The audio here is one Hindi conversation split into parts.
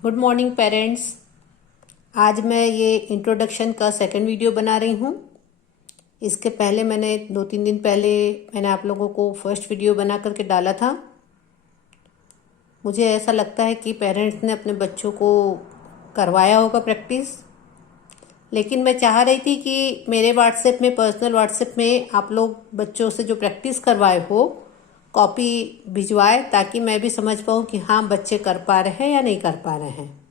Good morning parents. आज मैं ये इंट्रोडक्शन का सेकंड वीडियो बना रही हूँ। इसके पहले मैंने 2-3 दिन पहले मैंने आप लोगों को फर्स्ट वीडियो बना करके डाला था। मुझे ऐसा लगता है कि पेरेंट्स ने अपने बच्चों को करवाया होगा प्रैक्टिस, लेकिन मैं चाह रही थी कि मेरे व्हाट्सएप में, पर्सनल व्हाट्सएप में आप लोग बच्चों से जो प्रैक्टिस करवाए हो कॉपी भिजवाए, ताकि मैं भी समझ पाऊँ कि हाँ बच्चे कर पा रहे हैं या नहीं कर पा रहे हैं।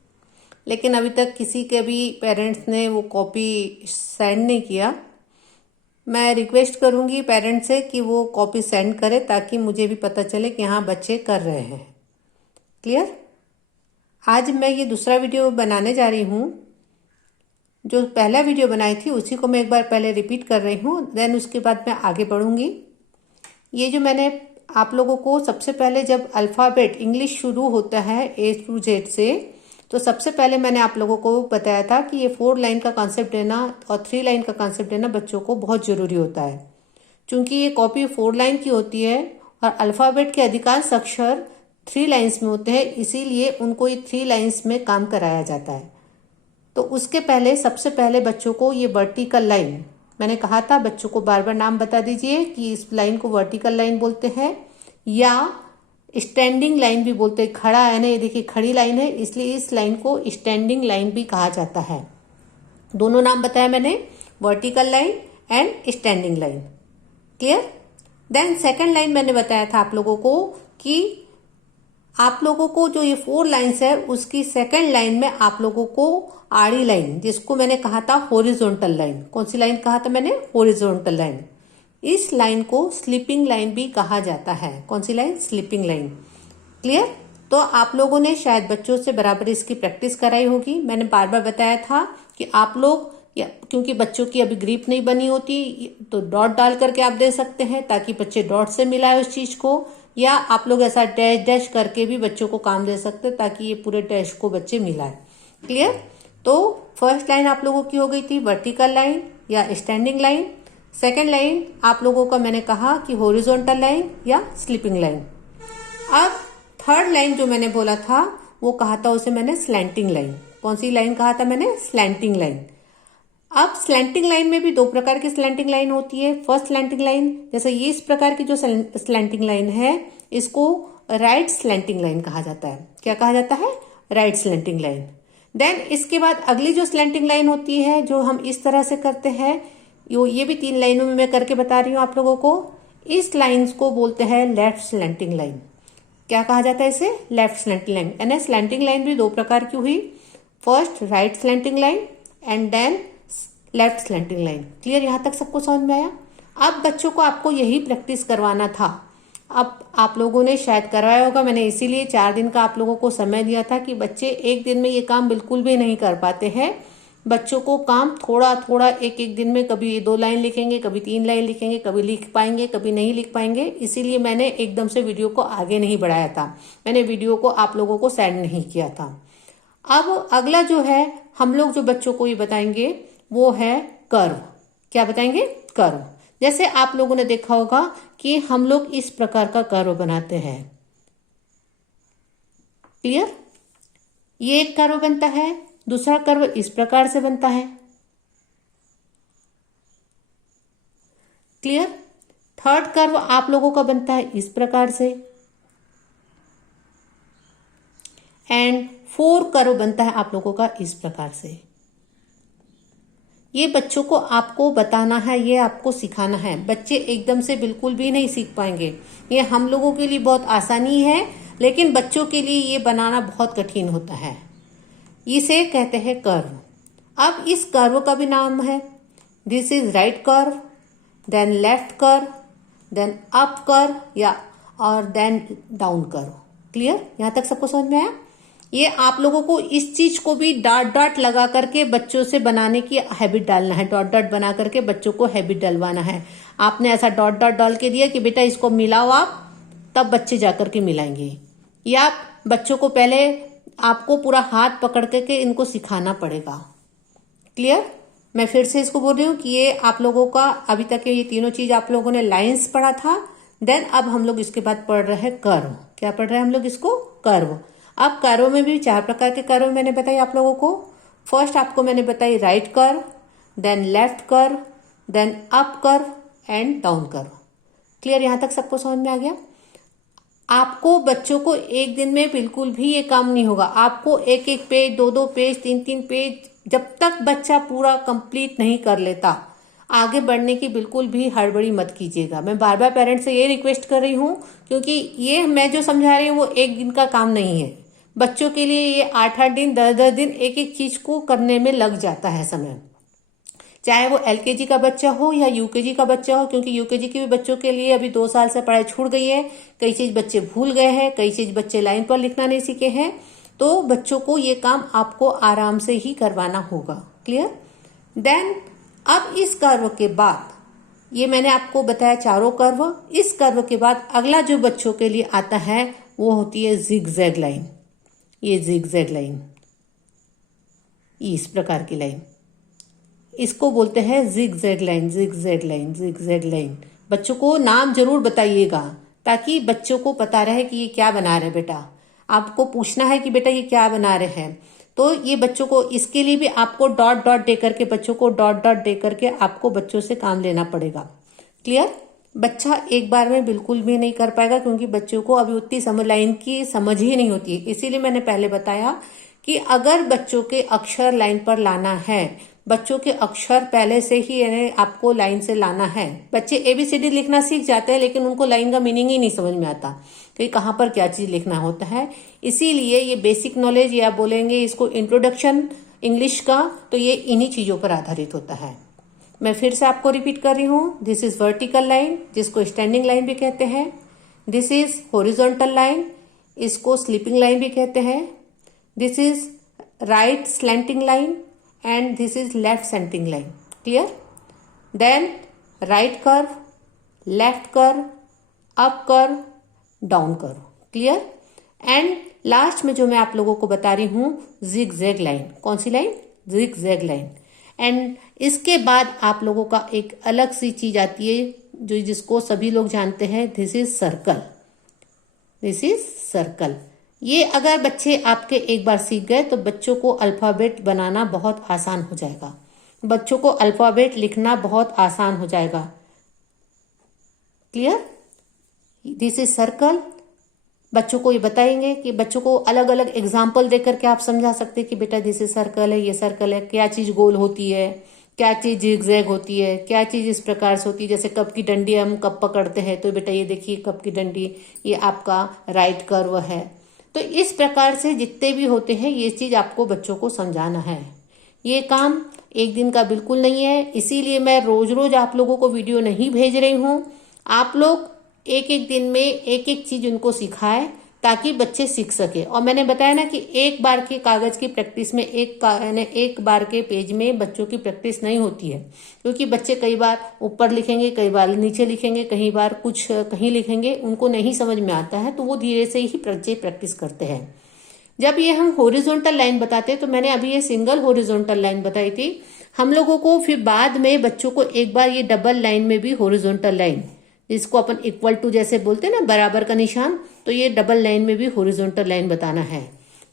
लेकिन अभी तक किसी के भी पेरेंट्स ने वो कॉपी सेंड नहीं किया। मैं रिक्वेस्ट करूंगी पेरेंट्स से कि वो कॉपी सेंड करें, ताकि मुझे भी पता चले कि हाँ बच्चे कर रहे हैं। क्लियर? आज मैं ये दूसरा वीडियो बनाने जा रही हूँ। जो पहला वीडियो बनाई थी उसी को मैं एक बार पहले रिपीट कर रही हूँ, देन उसके बाद मैं आगे बढ़ूंगी। ये जो मैंने आप लोगों को सबसे पहले, जब अल्फ़ाबेट इंग्लिश शुरू होता है A to Z से, तो सबसे पहले मैंने आप लोगों को बताया था कि ये 4 लाइन का कॉन्सेप्ट देना और 3 लाइन का कॉन्सेप्ट देना बच्चों को बहुत ज़रूरी होता है। क्योंकि ये कॉपी 4 लाइन की होती है और अल्फ़ाबेट के अधिकांश अक्षर 3 लाइन्स में होते हैं, इसीलिए उनको ये 3 लाइन्स में काम कराया जाता है। तो उसके पहले सबसे पहले बच्चों को ये वर्टिकल लाइन, मैंने कहा था बच्चों को बार बार नाम बता दीजिए कि इस लाइन को वर्टिकल लाइन बोलते हैं या स्टैंडिंग लाइन भी बोलते हैं। खड़ा है ना, ये देखिए खड़ी लाइन है, इसलिए इस लाइन को स्टैंडिंग लाइन भी कहा जाता है। दोनों नाम बताया मैंने, vertical line and standing line. Clear? Then second line मैंने बताया था आप लोगों को कि आप लोगों को जो ये 4 लाइन्स है उसकी सेकंड लाइन में आप लोगों को आड़ी लाइन, जिसको मैंने कहा था हॉरिजॉन्टल लाइन। कौन सी लाइन कहा था मैंने? Horizontal line. इस लाइन को स्लीपिंग लाइन भी कहा जाता है। कौन सी लाइन? Sleeping line. क्लियर? तो आप लोगों ने शायद बच्चों से बराबर इसकी प्रैक्टिस कराई होगी। मैंने बार बार बताया था कि आप लोग, क्योंकि बच्चों की अभी ग्रिप नहीं बनी होती, तो डॉट डाल करके आप दे सकते हैं ताकि बच्चे डॉट से मिलाए उस चीज को, या आप लोग ऐसा डैश डैश करके भी बच्चों को काम दे सकते हैं ताकि ये पूरे डैश को बच्चे मिलाए। क्लियर? तो फर्स्ट लाइन आप लोगों की हो गई थी वर्टिकल लाइन या स्टैंडिंग लाइन। सेकेंड लाइन आप लोगों का मैंने कहा कि हॉरिजॉन्टल लाइन या स्लीपिंग लाइन। अब थर्ड लाइन जो मैंने बोला था वो कहा था उसे मैंने स्लैंटिंग लाइन। कौन सी लाइन कहा था मैंने? Slanting line. अब स्लैंटिंग लाइन में भी 2 प्रकार की स्लैंटिंग लाइन होती है। फर्स्ट स्लैंटिंग लाइन, जैसे ये इस प्रकार की जो स्लैंटिंग लाइन है, इसको राइट स्लैंटिंग लाइन कहा जाता है। क्या कहा जाता है? Right slanting line. देन इसके बाद अगली जो स्लैंटिंग लाइन होती है, जो हम इस तरह से करते हैं, ये भी 3 लाइनों में मैं करके बता रही हूँ आप लोगों को। इस लाइन्स को बोलते हैं लेफ्ट स्लैंटिंग लाइन। क्या कहा जाता है इसे? Left slanting line. यानी स्लैंटिंग लाइन भी 2 प्रकार की हुई, first right slanting line and then left slanting line. Clear? यहां तक सबको समझ में आया? अब बच्चों को आपको यही प्रैक्टिस करवाना था। अब आप लोगों ने शायद करवाया होगा, मैंने इसीलिए 4 दिन का आप लोगों को समय दिया था कि बच्चे एक दिन में ये काम बिल्कुल भी नहीं कर पाते हैं। बच्चों को काम थोड़ा थोड़ा एक एक दिन में, कभी 2 लाइन लिखेंगे, कभी 3 लाइन लिखेंगे, कभी लिख पाएंगे, कभी नहीं लिख पाएंगे। इसीलिए मैंने एकदम से वीडियो को आगे नहीं बढ़ाया था। मैंने वीडियो को आप लोगों को सेंड नहीं किया था। अब अगला जो है, हम लोग जो बच्चों को ये बताएंगे वो है कर्व। क्या बताएंगे? कर्व। जैसे आप लोगों ने देखा होगा कि हम लोग इस प्रकार का कर्व बनाते हैं। क्लियर? ये एक कर्व बनता है, दूसरा कर्व इस प्रकार से बनता है। क्लियर? थर्ड कर्व आप लोगों का बनता है इस प्रकार से, एंड 4 कर्व बनता है आप लोगों का इस प्रकार से। ये बच्चों को आपको बताना है, ये आपको सिखाना है। बच्चे एकदम से बिल्कुल भी नहीं सीख पाएंगे। ये हम लोगों के लिए बहुत आसानी है, लेकिन बच्चों के लिए ये बनाना बहुत कठिन होता है। इसे कहते हैं कर्व। अब इस कर्व का भी नाम है, this is right curve, then left curve, then up curve या और देन डाउन कर्व। क्लियर? यहां तक सबको समझ में आया? ये आप लोगों को इस चीज को भी डॉट डॉट लगा करके बच्चों से बनाने की हैबिट डालना है। डॉट डॉट बना करके बच्चों को हैबिट डलवाना है। आपने ऐसा डॉट डॉट डाल के दिया कि बेटा इसको मिलाओ आप, तब बच्चे जाकर के मिलाएंगे। या बच्चों को पहले आपको पूरा हाथ पकड़ करके इनको सिखाना पड़ेगा। क्लियर? मैं फिर से इसको बोल रही हूँ कि ये आप लोगों का अभी तक ये तीनों चीज आप लोगों ने लाइंस पढ़ा था। देन अब हम लोग इसके बाद पढ़ रहे हैं कर्व। क्या पढ़ रहे हैं हम लोग? इसको कर्व। अब कर्व में भी 4 प्रकार के कर्व मैंने बताई आप लोगों को। फर्स्ट आपको मैंने बताई right curve, then left curve, then up curve and down curve. Clear? यहां तक सबको समझ में आ गया? आपको बच्चों को एक दिन में बिल्कुल भी ये काम नहीं होगा। आपको एक एक पेज, 2-2 पेज, 3-3 पेज, जब तक बच्चा पूरा कंप्लीट नहीं कर लेता आगे बढ़ने की बिल्कुल भी हड़बड़ी मत कीजिएगा। मैं बार बार पेरेंट्स से ये रिक्वेस्ट कर रही हूँ, क्योंकि ये मैं जो समझा रही हूँ वो एक दिन का काम नहीं है। बच्चों के लिए ये 8-8 दिन, 10-10 दिन एक एक चीज को करने में लग जाता है समय, चाहे वो एलकेजी का बच्चा हो या यूकेजी का बच्चा हो, क्योंकि यूकेजी के भी बच्चों के लिए अभी 2 साल से पढ़ाई छूट गई है। कई चीज बच्चे भूल गए हैं, कई चीज बच्चे लाइन पर लिखना नहीं सीखे हैं। तो बच्चों को ये काम आपको आराम से ही करवाना होगा। क्लियर? देन अब इस कर्व के बाद, ये मैंने आपको बताया चारों कर्व, इस कर्व के बाद अगला जो बच्चों के लिए आता है वो होती है जिगजैग लाइन। ये जिगजैग लाइन, इस प्रकार की लाइन, इसको बोलते हैं zigzag line. Zigzag line, zigzag line. बच्चों को नाम जरूर बताइएगा ताकि बच्चों को पता रहे कि ये क्या बना रहे बेटा। आपको पूछना है कि बेटा ये क्या बना रहे हैं, तो ये बच्चों को, इसके लिए भी आपको डॉट डॉट दे करके, बच्चों को डॉट डॉट दे करके आपको बच्चों से काम लेना पड़ेगा। क्लियर? बच्चा एक बार में बिल्कुल भी नहीं कर पाएगा, क्योंकि बच्चों को अभी उतनी समझ, लाइन की समझ ही नहीं होती है। इसीलिए मैंने पहले बताया कि अगर बच्चों के अक्षर लाइन पर लाना है, बच्चों के अक्षर पहले से ही आपको लाइन से लाना है। बच्चे ABCD लिखना सीख जाते हैं, लेकिन उनको लाइन का मीनिंग ही नहीं समझ में आता कि कहाँ पर क्या चीज लिखना होता है। इसीलिए ये बेसिक नॉलेज, या बोलेंगे इसको इंट्रोडक्शन इंग्लिश का, तो ये इन्हीं चीजों पर आधारित होता है। मैं फिर से आपको रिपीट कर रही हूँ। दिस इज वर्टिकल लाइन, जिसको स्टैंडिंग लाइन भी कहते हैं। दिस इज हॉरिजॉन्टल लाइन, इसको स्लीपिंग लाइन भी कहते हैं। This is right slanting line and this is left slanting line. Clear? Then right curve, left curve, up curve, down curve. Clear? And last में जो मैं आप लोगों को बता रही हूँ zigzag लाइन। कौन सी लाइन? zigzag line. एंड इसके बाद आप लोगों का एक अलग सी चीज आती है जो, जिसको सभी लोग जानते हैं, this is circle. This is circle. ये अगर बच्चे आपके एक बार सीख गए तो बच्चों को अल्फाबेट बनाना बहुत आसान हो जाएगा, बच्चों को अल्फाबेट लिखना बहुत आसान हो जाएगा। क्लियर? This is circle. बच्चों को ये बताएंगे कि बच्चों को अलग अलग एग्जाम्पल देकर के आप समझा सकते हैं कि बेटा दिस इज सर्कल है, ये सर्कल है, क्या चीज गोल होती है, क्या चीज जिगजैग होती है, क्या चीज इस प्रकार से होती है। जैसे कप की डंडी हम कप पकड़ते हैं, तो बेटा ये देखिए कप की डंडी, ये आपका राइट कर्व है। तो इस प्रकार से जितने भी होते हैं, ये चीज आपको बच्चों को समझाना है। ये काम एक दिन का बिल्कुल नहीं है, इसीलिए मैं रोज रोज आप लोगों को वीडियो नहीं भेज रही हूँ। आप लोग एक एक दिन में एक एक चीज उनको सिखाएं ताकि बच्चे सीख सके। और मैंने बताया ना कि एक बार के कागज की प्रैक्टिस में, एक बार के पेज में बच्चों की प्रैक्टिस नहीं होती है, क्योंकि बच्चे कई बार ऊपर लिखेंगे, कई बार नीचे लिखेंगे, कई बार कुछ कहीं लिखेंगे, उनको नहीं समझ में आता है, तो वो धीरे से ही बच्चे प्रैक्टिस करते हैं। जब ये हम हॉरिजॉन्टल लाइन बताते हैं, तो मैंने अभी ये सिंगल हॉरिजॉन्टल लाइन बताई थी हम लोगों को, फिर बाद में बच्चों को एक बार ये डबल लाइन में भी हॉरिजॉन्टल लाइन, इसको अपन इक्वल टू जैसे बोलते हैं ना, बराबर का निशान, तो ये डबल लाइन में भी हॉरिजॉन्टल लाइन बताना है।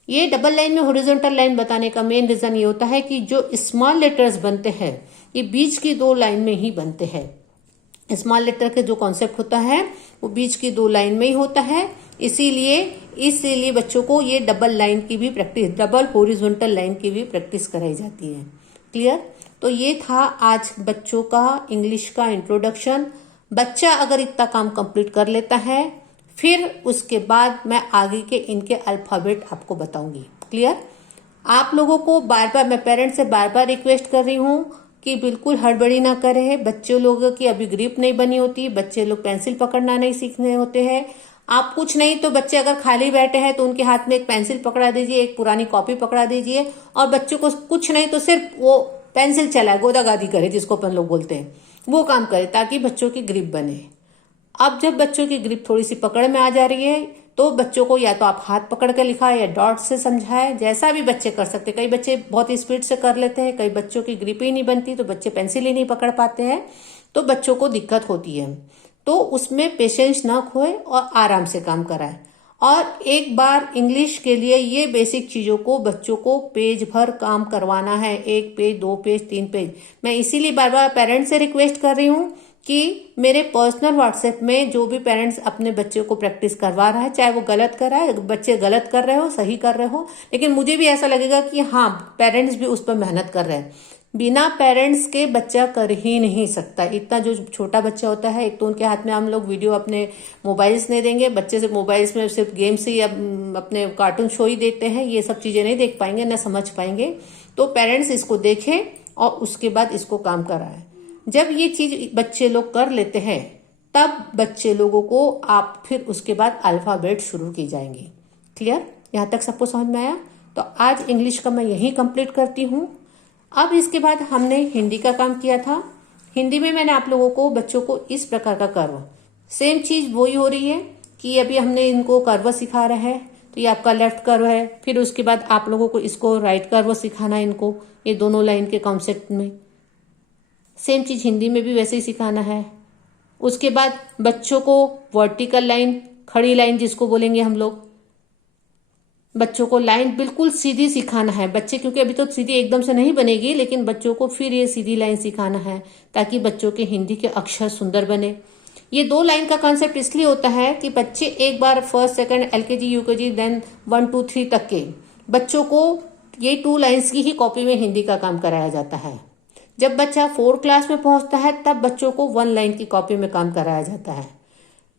ये डबल लाइन में हॉरिजॉन्टल लाइन बताने का मेन रीजन ये होता है कि जो स्मॉल लेटर्स बनते हैं ये बीच की 2 लाइन में ही बनते हैं। स्मॉल लेटर के जो कॉन्सेप्ट होता है वो बीच की 2 लाइन में ही होता है। इसीलिए बच्चों को ये डबल लाइन की भी प्रैक्टिस, डबल हॉरिजॉन्टल लाइन की भी प्रैक्टिस कराई जाती है। क्लियर? तो ये था आज बच्चों का इंग्लिश का इंट्रोडक्शन। बच्चा अगर इतना काम कंप्लीट कर लेता है, फिर उसके बाद मैं आगे के इनके अल्फाबेट आपको बताऊंगी। क्लियर? आप लोगों को बार बार, मैं पेरेंट्स से बार बार रिक्वेस्ट कर रही हूँ कि बिल्कुल हड़बड़ी ना करें। बच्चे लोगों की अभी ग्रिप नहीं बनी होती, बच्चे लोग पेंसिल पकड़ना नहीं सीखने होते हैं। आप कुछ नहीं तो बच्चे अगर खाली बैठे हैं तो उनके हाथ में एक पेंसिल पकड़ा दीजिए, एक पुरानी कॉपी पकड़ा दीजिए, और बच्चों को कुछ नहीं तो सिर्फ वो पेंसिल चलाए, गोदागादी करे, जिसको अपन लोग बोलते हैं, वो काम करे, ताकि बच्चों की ग्रिप बने। अब जब बच्चों की ग्रिप थोड़ी सी पकड़ में आ जा रही है, तो बच्चों को या तो आप हाथ पकड़ के लिखाए या डॉट से समझाए, जैसा भी बच्चे कर सकते। कई बच्चे बहुत स्पीड से कर लेते हैं, कई बच्चों की ग्रिप ही नहीं बनती, तो बच्चे पेंसिल ही नहीं पकड़ पाते हैं, तो बच्चों को दिक्कत होती है। तो उसमें पेशेंस ना खोए और आराम से काम कराए। और एक बार इंग्लिश के लिए ये बेसिक चीज़ों को बच्चों को पेज भर काम करवाना है, 1 पेज 2 पेज 3 पेज। मैं इसीलिए बार बार पेरेंट्स से रिक्वेस्ट कर रही हूँ कि मेरे पर्सनल व्हाट्सएप में जो भी पेरेंट्स अपने बच्चे को प्रैक्टिस करवा रहा है, चाहे वो गलत कर रहा है, बच्चे गलत कर रहे हो, सही कर रहे हो, लेकिन मुझे भी ऐसा लगेगा कि हाँ पेरेंट्स भी उस पर मेहनत कर रहे हैं। बिना पेरेंट्स के बच्चा कर ही नहीं सकता। इतना जो छोटा बच्चा होता है, एक तो उनके हाथ में हम लोग वीडियो अपने मोबाइल्स नहीं देंगे, बच्चे से मोबाइल्स में सिर्फ गेम्स ही अपने कार्टून शो ही देते हैं, ये सब चीजें नहीं देख पाएंगे, ना समझ पाएंगे। तो पेरेंट्स इसको देखें और उसके बाद इसको काम कराएं। जब ये चीज बच्चे लोग कर लेते हैं तब बच्चे लोगों को आप फिर उसके बाद अल्फाबेट शुरू की जाएंगी। क्लियर? यहाँ तक सबको समझ में आया? तो आज इंग्लिश का मैं यही कंप्लीट करती हूँ। अब इसके बाद हमने हिंदी का काम किया था। हिंदी में मैंने आप लोगों को बच्चों को इस प्रकार का कर्व, सेम चीज वही हो रही है कि अभी हमने इनको कर्व सिखा रहे हैं। तो ये आपका लेफ्ट कर्व है, फिर उसके बाद आप लोगों को इसको राइट कर्व सिखाना है, इनको ये दोनों लाइन के कॉन्सेप्ट में। सेम चीज हिंदी में भी वैसे ही सिखाना है। उसके बाद बच्चों को वर्टिकल लाइन, खड़ी लाइन जिसको बोलेंगे हम लोग, बच्चों को लाइन बिल्कुल सीधी सिखाना है। बच्चे क्योंकि अभी तो सीधी एकदम से नहीं बनेगी, लेकिन बच्चों को फिर ये सीधी लाइन सिखाना है ताकि बच्चों के हिंदी के अक्षर सुंदर बने। ये 2 लाइन का कॉन्सेप्ट इसलिए होता है कि बच्चे एक बार first second LKG UKG then 1 2 3 तक के बच्चों को ये 2 लाइन्स की ही कॉपी में हिंदी का काम कराया जाता है। जब बच्चा 4 क्लास में पहुंचता है तब बच्चों को 1 लाइन की कॉपी में काम कराया जाता है।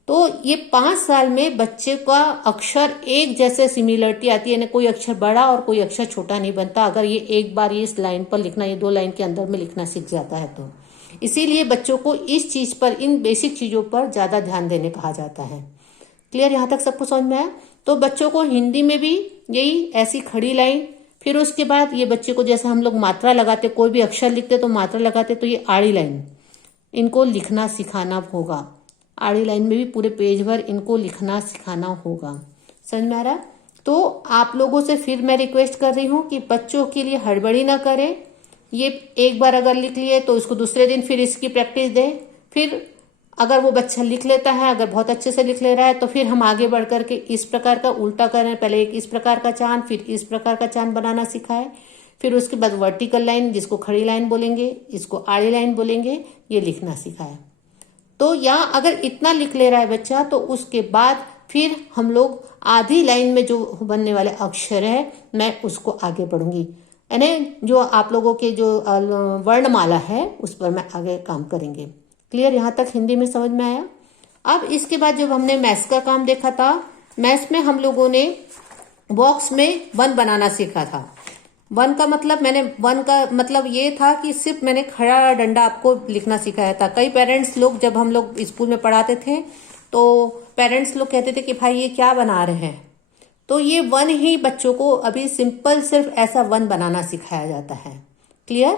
तो ये 5 साल में बच्चे का अक्षर एक जैसे सिमिलरिटी आती है, ना कोई अक्षर बड़ा और कोई अक्षर छोटा नहीं बनता अगर ये एक बार ये इस लाइन पर लिखना, ये 2 लाइन के अंदर में लिखना सीख जाता है। तो इसीलिए बच्चों को इस चीज पर, इन बेसिक चीजों पर ज्यादा ध्यान देने कहा जाता है। क्लियर? यहाँ तक सबको समझ में आया? तो बच्चों को हिंदी में भी यही ऐसी खड़ी लाइन, फिर उसके बाद ये बच्चे को जैसे हम लोग मात्रा लगाते, कोई भी अक्षर लिखते तो मात्रा लगाते, तो ये आड़ी लाइन इनको लिखना सिखाना होगा। आड़ी लाइन में भी पूरे पेज भर इनको लिखना सिखाना होगा। समझ में आ रहा? तो आप लोगों से फिर मैं रिक्वेस्ट कर रही हूँ कि बच्चों के लिए हड़बड़ी ना करें। ये एक बार अगर लिख लिए तो इसको दूसरे दिन फिर इसकी प्रैक्टिस दें। फिर अगर वो बच्चा लिख लेता है, अगर बहुत अच्छे से लिख ले रहा है, तो फिर हम आगे बढ़ करके इस प्रकार का उल्टा करें। पहले एक इस प्रकार का चांद, फिर इस प्रकार का चांद बनाना सिखाए, फिर उसके बाद वर्टिकल लाइन जिसको खड़ी लाइन बोलेंगे, इसको आड़ी लाइन बोलेंगे, ये लिखना सिखाए। तो यहाँ अगर इतना लिख ले रहा है बच्चा, तो उसके बाद फिर हम लोग आधी लाइन में जो बनने वाले अक्षर है मैं उसको आगे बढ़ूंगी, यानी जो आप लोगों के जो वर्णमाला है उस पर मैं आगे काम करेंगे। क्लियर? यहाँ तक हिंदी में समझ में आया? अब इसके बाद जब हमने मैथ्स का काम देखा था, मैथ्स में हम लोगों ने बॉक्स में 1 बनाना सीखा था। 1 का मतलब ये था कि सिर्फ मैंने खड़ा डंडा आपको लिखना सिखाया था। कई पेरेंट्स लोग, जब हम लोग स्कूल में पढ़ाते थे तो पेरेंट्स लोग कहते थे कि भाई ये क्या बना रहे हैं, तो ये 1 ही बच्चों को अभी सिंपल सिर्फ ऐसा 1 बनाना सिखाया जाता है। क्लियर?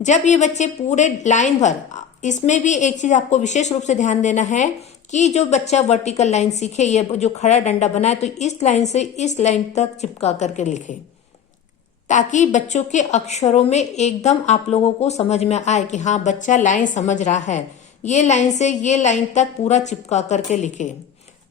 जब ये बच्चे पूरे लाइन भर, इसमें भी एक चीज आपको विशेष रूप से ध्यान देना है कि जो बच्चा वर्टिकल लाइन सीखे, ये जो खड़ा डंडा बनाए, तो इस लाइन से इस लाइन तक चिपका करके लिखे, ताकि बच्चों के अक्षरों में एकदम आप लोगों को समझ में आए कि हाँ बच्चा लाइन समझ रहा है। ये लाइन से ये लाइन तक पूरा चिपका करके लिखे।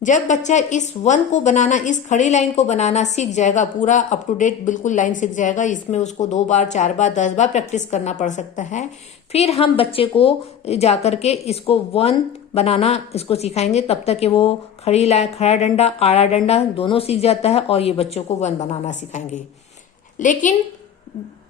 जब बच्चा इस 1 को बनाना, इस खड़ी लाइन को बनाना सीख जाएगा, पूरा अप टू डेट बिल्कुल लाइन सीख जाएगा, इसमें उसको 2 बार 4 बार 10 बार प्रैक्टिस करना पड़ सकता है। फिर हम बच्चे को जाकर के इसको 1 बनाना इसको सिखाएंगे, तब तक कि वो खड़ी लाइन, खड़ा डंडा, आड़ा डंडा दोनों सीख जाता है और ये बच्चों को 1 बनाना सिखाएंगे। लेकिन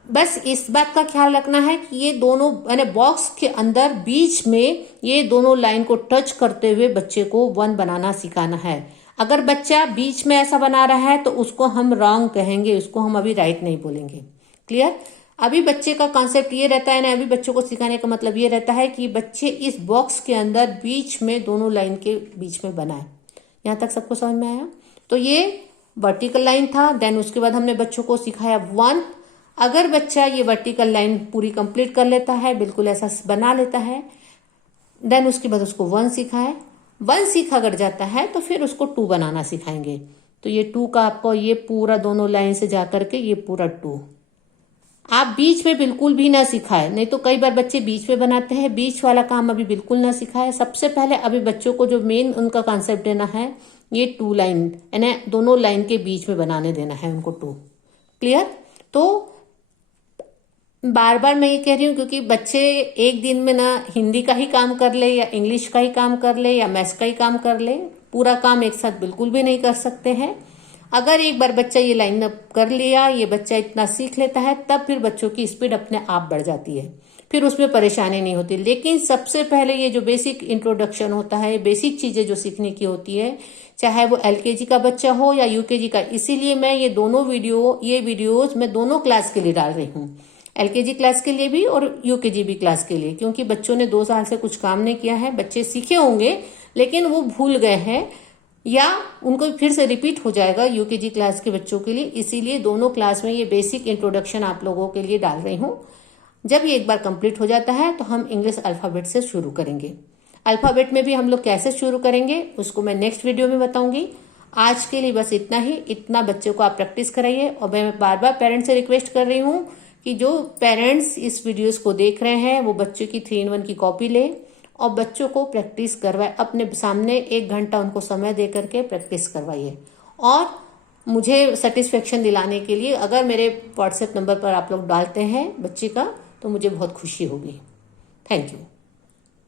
बस इस बात का ख्याल रखना है कि ये दोनों यानी बॉक्स के अंदर बीच में ये दोनों लाइन को टच करते हुए बच्चे को 1 बनाना सिखाना है। अगर बच्चा बीच में ऐसा बना रहा है तो उसको हम रॉन्ग कहेंगे, उसको हम अभी राइट नहीं बोलेंगे। क्लियर? अभी बच्चे का कॉन्सेप्ट ये रहता है ना, अभी बच्चों को सिखाने का मतलब ये रहता है कि बच्चे इस बॉक्स के अंदर बीच में दोनों लाइन के बीच में बनाए। यहाँ तक सबको समझ में आया? तो ये वर्टिकल लाइन था। देन उसके बाद हमने बच्चों को सिखाया 1। अगर बच्चा ये वर्टिकल लाइन पूरी कंप्लीट कर लेता है, बिल्कुल ऐसा बना लेता है, देन उसके बाद उसको 1 सिखाए। 1 सीखा अगर जाता है तो फिर उसको 2 बनाना सिखाएंगे। तो ये 2 का आपको ये पूरा दोनों लाइन से जाकर के ये पूरा 2 आप बीच में बिल्कुल भी ना सिखाए, नहीं तो कई बार बच्चे बीच में बनाते हैं। बीच वाला काम अभी बिल्कुल ना सिखाए। सबसे पहले अभी बच्चों को जो मेन उनका कॉन्सेप्ट देना है ये 2 लाइन यानी दोनों लाइन के बीच में बनाने देना है उनको 2। क्लियर? तो बार बार मैं ये कह रही हूँ क्योंकि बच्चे एक दिन में ना हिंदी का ही काम कर ले या इंग्लिश का ही काम कर ले या मैथ्स का ही काम कर ले, पूरा काम एक साथ बिल्कुल भी नहीं कर सकते हैं। अगर एक बार बच्चा ये लाइन अप कर लिया, ये बच्चा इतना सीख लेता है, तब फिर बच्चों की स्पीड अपने आप बढ़ जाती है, फिर उसमें परेशानी नहीं होती। लेकिन सबसे पहले ये जो बेसिक इंट्रोडक्शन होता है, बेसिक चीजें जो सीखने की होती है, चाहे वो LKG का बच्चा हो या UKG का, इसीलिए मैं ये वीडियोज मैं दोनों क्लास के लिए डाल रही हूँ, LKG क्लास के लिए भी और UKG भी क्लास के लिए, क्योंकि बच्चों ने 2 साल से कुछ काम नहीं किया है। बच्चे सीखे होंगे लेकिन वो भूल गए हैं या उनको फिर से रिपीट हो जाएगा UKG क्लास के बच्चों के लिए, इसीलिए दोनों क्लास में ये बेसिक इंट्रोडक्शन आप लोगों के लिए डाल रही हूँ। जब ये एक बार कंप्लीट हो जाता है तो हम इंग्लिश अल्फाबेट से शुरू करेंगे। अल्फाबेट में भी हम लोग कैसे शुरू करेंगे उसको मैं नेक्स्ट वीडियो में बताऊंगी। आज के लिए बस इतना ही। इतना बच्चों को आप प्रैक्टिस कराइए। और मैं बार बार पेरेंट्स से रिक्वेस्ट कर रही हूँ कि जो पेरेंट्स इस वीडियोस को देख रहे हैं वो बच्चों की 3-in-1 की कॉपी ले और बच्चों को प्रैक्टिस करवाए। अपने सामने 1 घंटा उनको समय दे करके प्रैक्टिस करवाइए। और मुझे सेटिस्फेक्शन दिलाने के लिए अगर मेरे व्हाट्सएप नंबर पर आप लोग डालते हैं बच्चे का, तो मुझे बहुत खुशी होगी। Thank you.